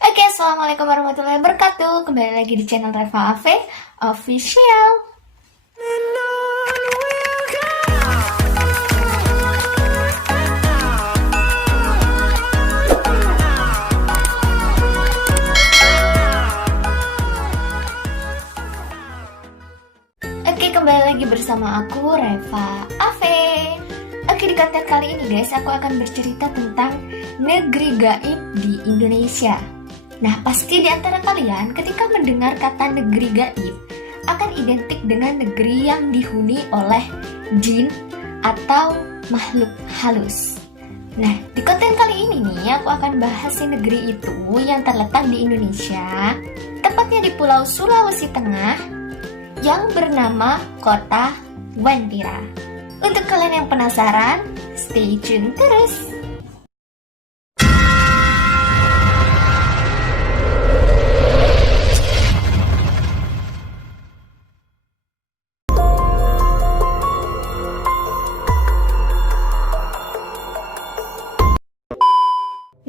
Oke, assalamualaikum warahmatullahi wabarakatuh. Kembali lagi di channel Reva Ave Official. Oke, kembali lagi bersama aku Reva Ave. Oke, di konten kali ini guys, aku akan bercerita tentang negeri gaib di Indonesia. Nah, pasti di antara kalian ketika mendengar kata negeri gaib akan identik dengan negeri yang dihuni oleh jin atau makhluk halus. Nah, di konten kali ini nih aku akan bahas si negeri itu yang terletak di Indonesia, tepatnya di Pulau Sulawesi Tengah yang bernama Kota Wentira. Untuk kalian yang penasaran, stay tune terus.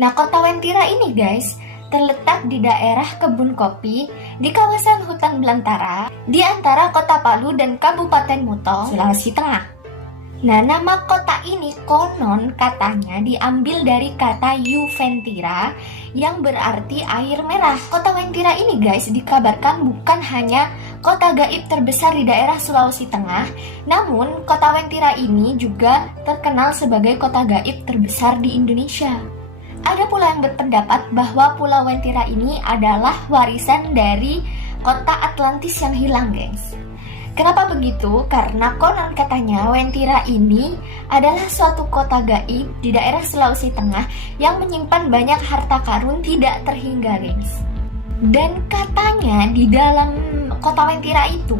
Nah, Kota Wentira ini guys, terletak di daerah kebun kopi di kawasan hutan belantara di antara Kota Palu dan Kabupaten Mutong, Sulawesi Tengah. Nah, nama kota ini konon katanya diambil dari kata Juventira yang berarti air merah. Kota Wentira ini guys dikabarkan bukan hanya kota gaib terbesar di daerah Sulawesi Tengah, namun Kota Wentira ini juga terkenal sebagai kota gaib terbesar di Indonesia. Ada pula yang berpendapat bahwa Pulau Wentira ini adalah warisan dari kota Atlantis yang hilang, guys. Kenapa begitu? Karena konon katanya Wentira ini adalah suatu kota gaib di daerah Sulawesi Tengah yang menyimpan banyak harta karun tidak terhingga, guys. Dan katanya di dalam Kota Wentira itu,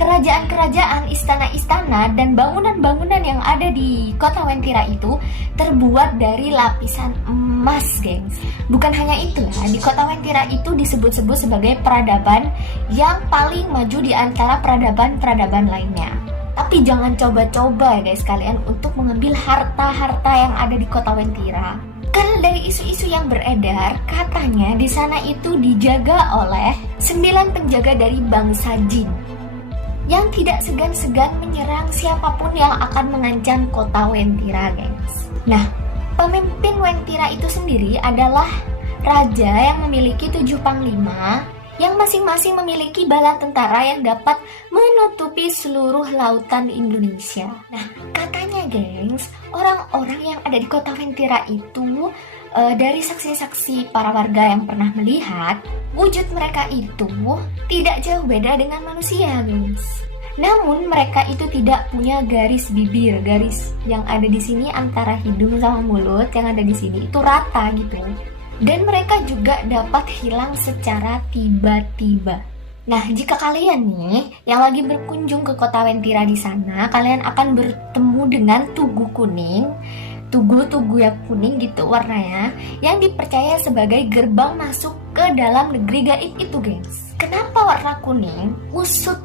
kerajaan-kerajaan, istana-istana, dan bangunan-bangunan yang ada di Kota Wentira itu terbuat dari lapisan emas, gengs. Bukan hanya itu ya, di Kota Wentira itu disebut-sebut sebagai peradaban yang paling maju di antara peradaban-peradaban lainnya. Tapi jangan coba-coba ya guys kalian untuk mengambil harta-harta yang ada di Kota Wentira. Karena dari isu-isu yang beredar, katanya di sana itu dijaga oleh 9 penjaga dari bangsa jin yang tidak segan-segan menyerang siapapun yang akan mengancam Kota Wentira, gengs. Nah, pemimpin Wentira itu sendiri adalah raja yang memiliki 7 panglima yang masing-masing memiliki bala tentara yang dapat menutupi seluruh lautan Indonesia. Nah, katanya gengs, orang-orang yang ada di Kota Wentira itu dari saksi-saksi para warga yang pernah melihat, wujud mereka itu tidak jauh beda dengan manusia, gengs. Namun mereka itu tidak punya garis bibir, garis yang ada di sini antara hidung sama mulut yang ada di sini itu rata gitu. Dan mereka juga dapat hilang secara tiba-tiba. Nah, jika kalian nih yang lagi berkunjung ke Kota Wentira di sana, kalian akan bertemu dengan tugu kuning, tugu yang kuning gitu warnanya, yang dipercaya sebagai gerbang masuk ke dalam negeri gaib itu, gengs. Kenapa warna kuning?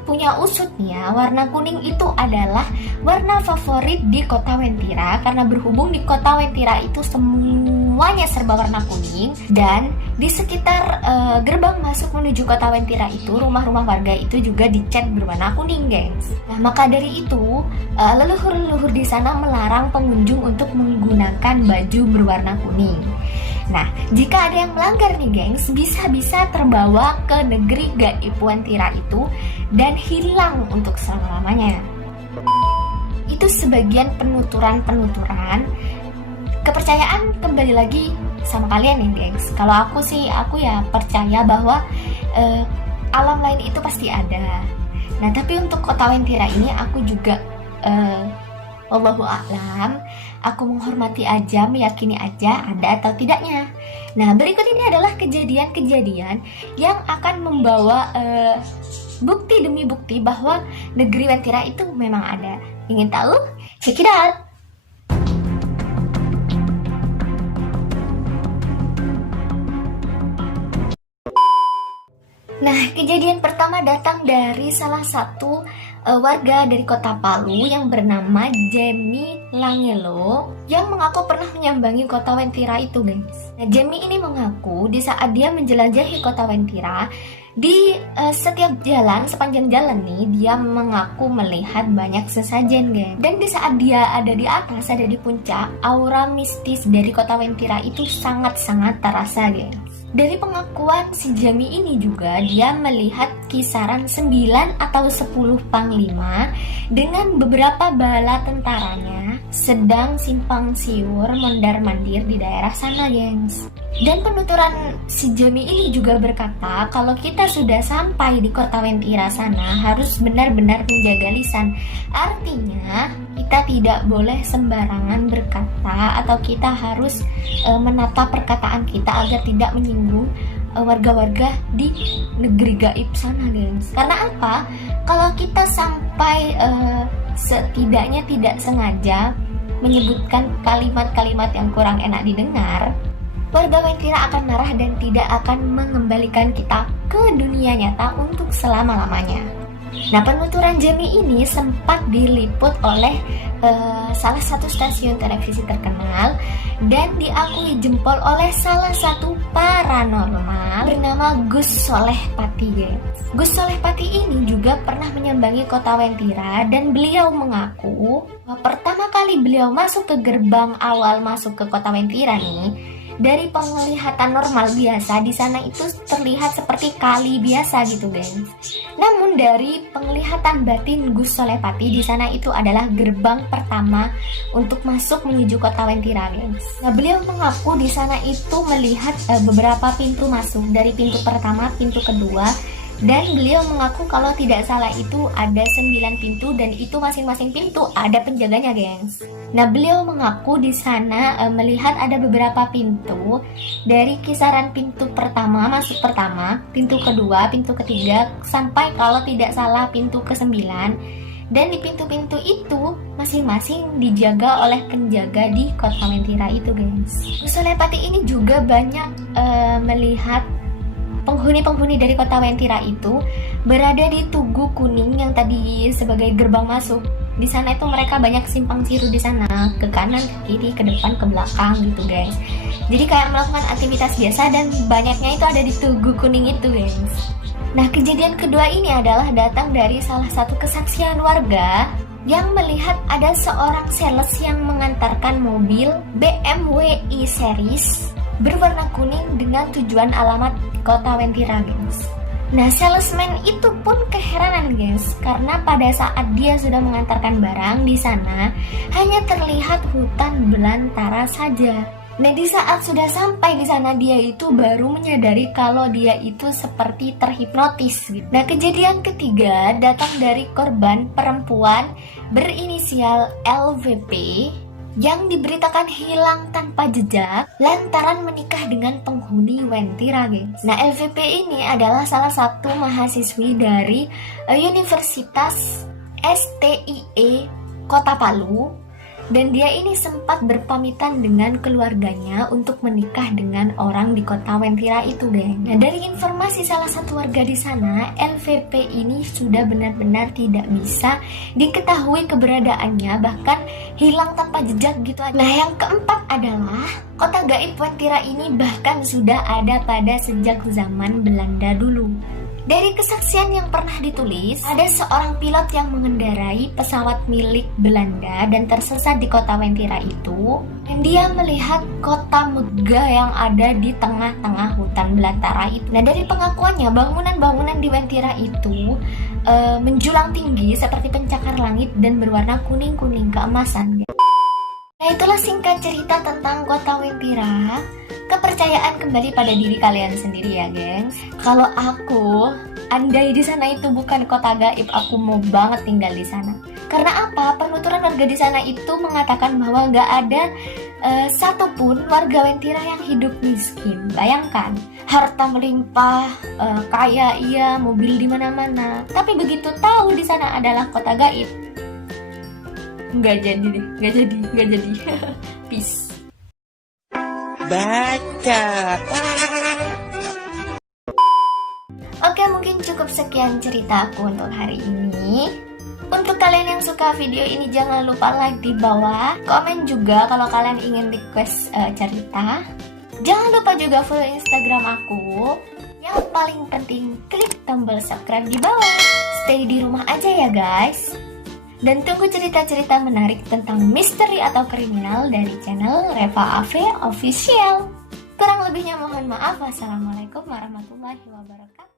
Punya usut nih ya, warna kuning itu adalah warna favorit di Kota Wentira karena berhubung di Kota Wentira itu semuanya serba warna kuning, dan di sekitar gerbang masuk menuju Kota Wentira itu rumah-rumah warga itu juga dicat berwarna kuning, gengs. Nah, maka dari itu leluhur-leluhur di sana melarang pengunjung untuk menggunakan baju berwarna kuning. Nah, jika ada yang melanggar nih, gengs, bisa-bisa terbawa ke negeri gaib Wentira itu dan hilang untuk selama-lamanya. Itu sebagian penuturan kepercayaan. Kembali lagi sama kalian nih, gengs. Kalau aku ya percaya bahwa alam lain itu pasti ada. Nah, tapi untuk Kota Wentira ini aku juga Wallahu a'lam, aku menghormati aja, meyakini aja ada atau tidaknya. Nah, berikut ini adalah kejadian-kejadian yang akan membawa bukti demi bukti bahwa negeri Wentira itu memang ada. Ingin tahu? Check it out! Nah, kejadian pertama datang dari salah satu warga dari kota Palu yang bernama Jemi Langelo yang mengaku pernah menyambangi kota Wentira itu, guys. Nah, Jemi ini mengaku di saat dia menjelajahi kota Wentira, di setiap jalan, sepanjang jalan nih, dia mengaku melihat banyak sesajen, guys. Dan di saat dia ada di atas, ada di puncak, aura mistis dari kota Wentira itu sangat-sangat terasa, guys. Dari pengakuan si Jami ini juga, dia melihat kisaran 9 atau 10 panglima dengan beberapa bala tentaranya sedang simpang siur mondar-mandir di daerah sana, gengs. Dan penuturan si Jami ini juga berkata kalau kita sudah sampai di kota Wentira sana harus benar-benar menjaga lisan. Artinya kita tidak boleh sembarangan berkata atau kita harus menata perkataan kita agar tidak menyinggung warga-warga di negeri gaib sana, guys. Karena apa? Kalau kita sampai setidaknya tidak sengaja menyebutkan kalimat-kalimat yang kurang enak didengar, warga Wentira akan marah dan tidak akan mengembalikan kita ke dunia nyata untuk selama-lamanya. Nah, penuturan Jemi ini sempat diliput oleh salah satu stasiun televisi terkenal dan diakui jempol oleh salah satu paranormal bernama Gus Soleh Pati, guys. Gus Soleh Pati ini juga pernah menyambangi kota Wentira dan beliau mengaku bahwa pertama kali beliau masuk ke gerbang awal masuk ke kota Wentira nih, dari penglihatan normal biasa di sana itu terlihat seperti kali biasa gitu, guys. Namun dari penglihatan batin Gus Solepati di sana itu adalah gerbang pertama untuk masuk menuju kota Wentira, guys. Nah, beliau mengaku di sana itu melihat beberapa pintu masuk, dari pintu pertama, pintu kedua, dan beliau mengaku kalau tidak salah itu ada 9 pintu dan itu masing-masing pintu ada penjaganya, gengs. Nah, beliau mengaku di sana melihat ada beberapa pintu dari kisaran pintu pertama, masuk pertama, pintu kedua, pintu ketiga, sampai kalau tidak salah pintu ke-9. Dan di pintu-pintu itu masing-masing dijaga oleh penjaga di kota Wentira itu, gengs. Gus Solepati ini juga banyak melihat penghuni-penghuni dari kota Wentira itu berada di Tugu Kuning yang tadi sebagai gerbang masuk. Di sana itu mereka banyak simpang siur di sana, ke kanan, ke kiri, ke depan, ke belakang gitu, guys. Jadi kayak melakukan aktivitas biasa dan banyaknya itu ada di Tugu Kuning itu, guys. Nah, kejadian kedua ini adalah datang dari salah satu kesaksian warga yang melihat ada seorang sales yang mengantarkan mobil BMW i-Series berwarna kuning dengan tujuan alamat kota Wentira, guys. Nah, salesman itu pun keheranan, guys, karena pada saat dia sudah mengantarkan barang di sana hanya terlihat hutan belantara saja. Nah, di saat sudah sampai di sana dia itu baru menyadari kalau dia itu seperti terhipnotis, gitu. Nah, kejadian ketiga datang dari korban perempuan berinisial LVP yang diberitakan hilang tanpa jejak lantaran menikah dengan penghuni Wentira, guys. Nah, LVP ini adalah salah satu mahasiswi dari Universitas STIE Kota Palu, dan dia ini sempat berpamitan dengan keluarganya untuk menikah dengan orang di kota Wentira itu, guys. Nah, dari informasi salah satu warga di sana, LVP ini sudah benar-benar tidak bisa diketahui keberadaannya, bahkan hilang tanpa jejak gitu aja. Nah, yang keempat adalah kota gaib Wentira ini bahkan sudah ada pada sejak zaman Belanda dulu. Dari kesaksian yang pernah ditulis, ada seorang pilot yang mengendarai pesawat milik Belanda dan tersesat di kota Wentira itu, dan dia melihat kota megah yang ada di tengah-tengah hutan belantara itu. Nah, dari pengakuannya, bangunan-bangunan di Wentira itu menjulang tinggi seperti pencakar langit dan berwarna kuning-kuning keemasan. Nah, itulah singkat cerita tentang kota Wentira. Kepercayaan kembali pada diri kalian sendiri ya, gengs. Kalau aku, andai di sana itu bukan kota gaib, aku mau banget tinggal di sana. Karena apa? Penuturan warga di sana itu mengatakan bahwa nggak ada satupun warga Wentira yang hidup miskin. Bayangkan, harta melimpah, kaya iya, mobil di mana-mana. Tapi begitu tahu di sana adalah kota gaib, nggak jadi. Peace. Baca. Oke, mungkin mungkin cukup sekian cerita aku untuk hari ini. Untuk kalian yang suka video ini jangan lupa like di bawah, komen juga kalau kalian ingin request cerita. Jangan lupa juga follow Instagram aku. Yang paling penting klik tombol subscribe di bawah. Stay di rumah aja ya guys. Dan tunggu cerita-cerita menarik tentang misteri atau kriminal dari channel Reva Ave Official. Kurang lebihnya mohon maaf. Wassalamualaikum warahmatullahi wabarakatuh.